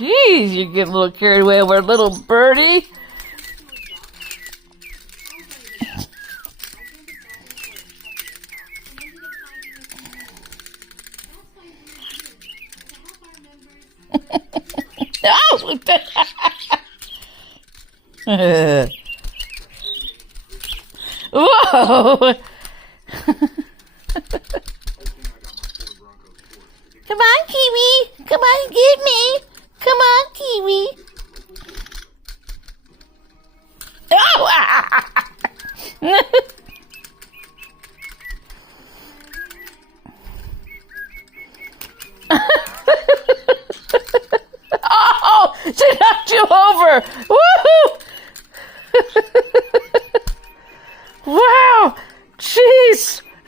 Jeez, you get a little carried away over a little birdie. Oh! Whoa! Come on, Kiwi. Come on and get me. Come on, Kiwi. Oh! Oh! She knocked you over. Woo!